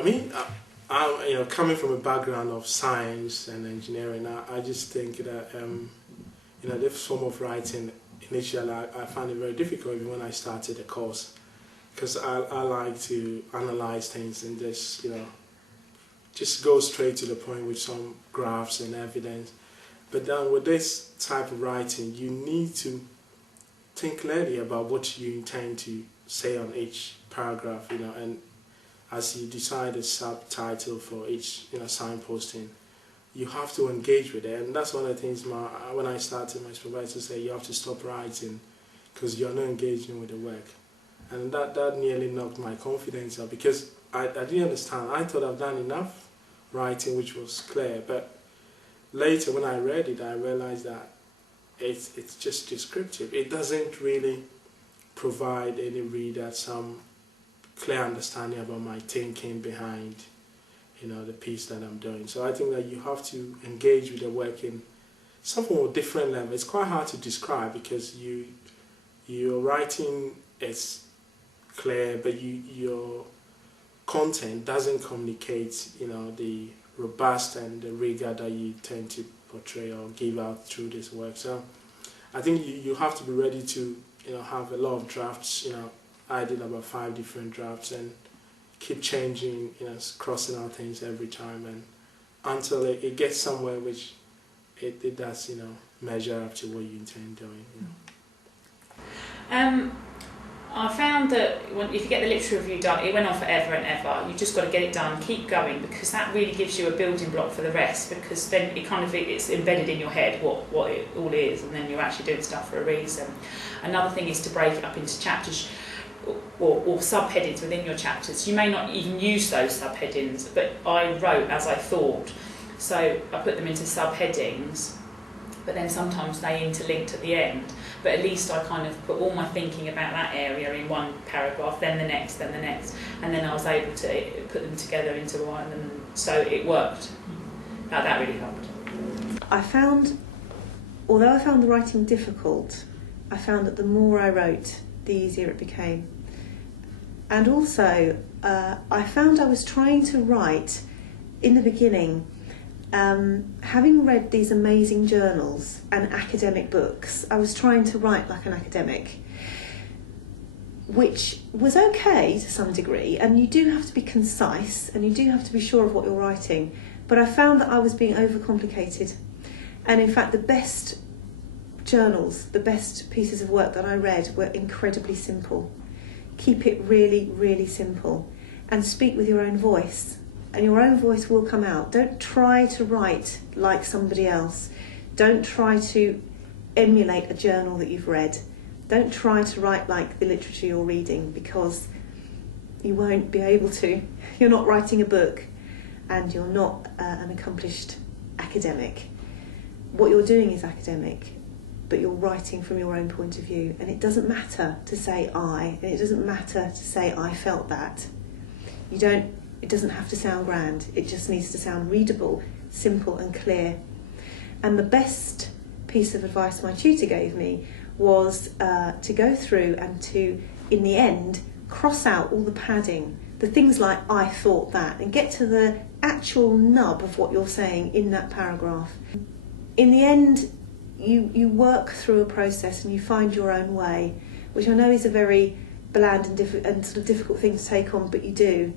I mean, I'm coming from a background of science and engineering. I just think that this form of writing initially I found it very difficult even when I started the course, because I like to analyze things and just go straight to the point with some graphs and evidence. But then with this type of writing, you need to think clearly about what you intend to say on each paragraph, and as you decide a subtitle for each, signposting, you have to engage with it. And that's one of the things when I started, my supervisor said you have to stop writing because you're not engaging with the work. And that nearly knocked my confidence up, because I didn't understand. I thought I've done enough writing which was clear, but later when I read it, I realized that it's just descriptive. It doesn't really provide any reader some clear understanding about my thinking behind the piece that I'm doing. So I think that you have to engage with the work in some form of different level. It's quite hard to describe because your writing is clear, but your content doesn't communicate the robust and the rigor that you tend to portray or give out through this work. So I think you have to be ready to have a lot of drafts. I did about 5 different drafts and keep changing, crossing out things every time, and until it gets somewhere which it does, measure up to what you intend doing. I found that if you get the literature review done, it went on forever and ever. You've just got to get it done, keep going, because that really gives you a building block for the rest, because then it's embedded in your head what it all is, and then you're actually doing stuff for a reason. Another thing is to break it up into chapters or subheadings within your chapters. You may not even use those subheadings, but I wrote as I thought. So I put them into subheadings, but then sometimes they interlinked at the end. But at least I kind of put all my thinking about that area in one paragraph, then the next, and then I was able to put them together into one, and so it worked. That really helped. Although I found the writing difficult, I found that the more I wrote, the easier it became. And also, I found I was trying to write, in the beginning, having read these amazing journals and academic books, I was trying to write like an academic, which was okay to some degree, and you do have to be concise and you do have to be sure of what you're writing, but I found that I was being overcomplicated. And in fact, the best journals, the best pieces of work that I read were incredibly simple. Keep it really, really simple, and speak with your own voice. And your own voice will come out. Don't try to write like somebody else. Don't try to emulate a journal that you've read. Don't try to write like the literature you're reading, because you won't be able to. You're not writing a book, and you're not an accomplished academic. What you're doing is academic, but you're writing from your own point of view. And it doesn't matter to say I, and it doesn't matter to say I felt that. It doesn't have to sound grand, it just needs to sound readable, simple and clear. And the best piece of advice my tutor gave me was to go through and to, in the end, cross out all the padding, the things like I thought that, and get to the actual nub of what you're saying in that paragraph. In the end, you work through a process and you find your own way, which I know is a very bland and sort of difficult thing to take on, but you do.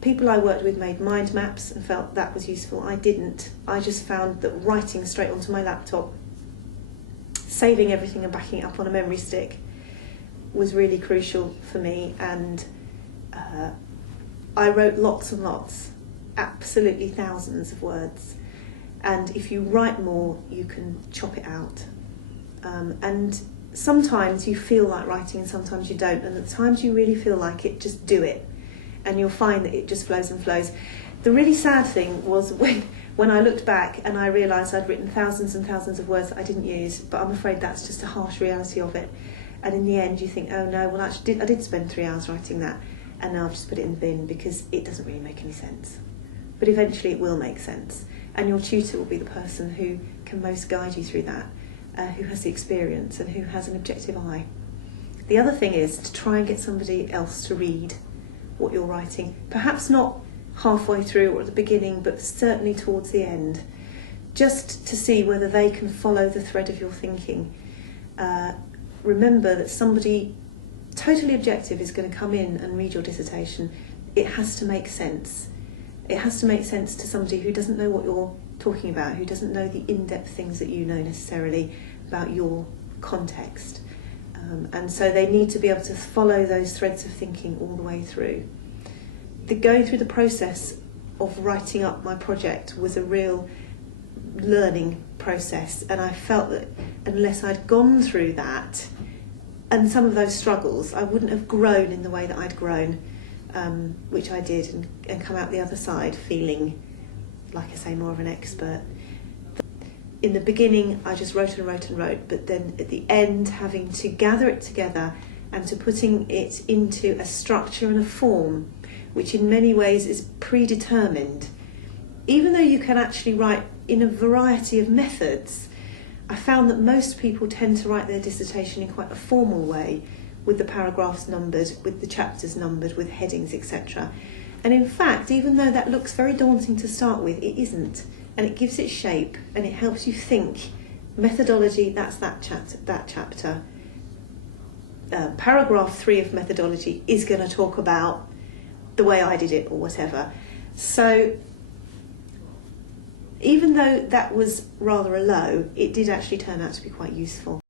People I worked with made mind maps and felt that was useful. I didn't. I just found that writing straight onto my laptop, saving everything and backing it up on a memory stick was really crucial for me, and I wrote lots and lots, absolutely thousands of words, and if you write more you can chop it out, and sometimes you feel like writing and sometimes you don't, and at the times you really feel like it, just do it. And you'll find that it just flows and flows. The really sad thing was when I looked back and I realised I'd written thousands and thousands of words that I didn't use, but I'm afraid that's just a harsh reality of it. And in the end you think, oh no, well actually I did spend 3 hours writing that, and now I've just put it in the bin because it doesn't really make any sense. But eventually it will make sense, and your tutor will be the person who can most guide you through that, who has the experience and who has an objective eye. The other thing is to try and get somebody else to read what you're writing. Perhaps not halfway through or at the beginning, but certainly towards the end, just to see whether they can follow the thread of your thinking. Remember that somebody totally objective is going to come in and read your dissertation. It has to make sense. It has to make sense to somebody who doesn't know what you're talking about, who doesn't know the in-depth things that you know necessarily about your context. And so they need to be able to follow those threads of thinking all the way through. Going through the process of writing up my project was a real learning process, and I felt that unless I'd gone through that and some of those struggles, I wouldn't have grown in the way that I'd grown, which I did, and come out the other side feeling, like I say, more of an expert. In the beginning, I just wrote and wrote and wrote, but then at the end, having to gather it together and to putting it into a structure and a form, which in many ways is predetermined. Even though you can actually write in a variety of methods, I found that most people tend to write their dissertation in quite a formal way, with the paragraphs numbered, with the chapters numbered, with headings, etc. And in fact, even though that looks very daunting to start with, it isn't. And it gives it shape, and it helps you think. Methodology, that's that chapter. Paragraph 3 of methodology is going to talk about the way I did it or whatever. So even though that was rather a low, it did actually turn out to be quite useful.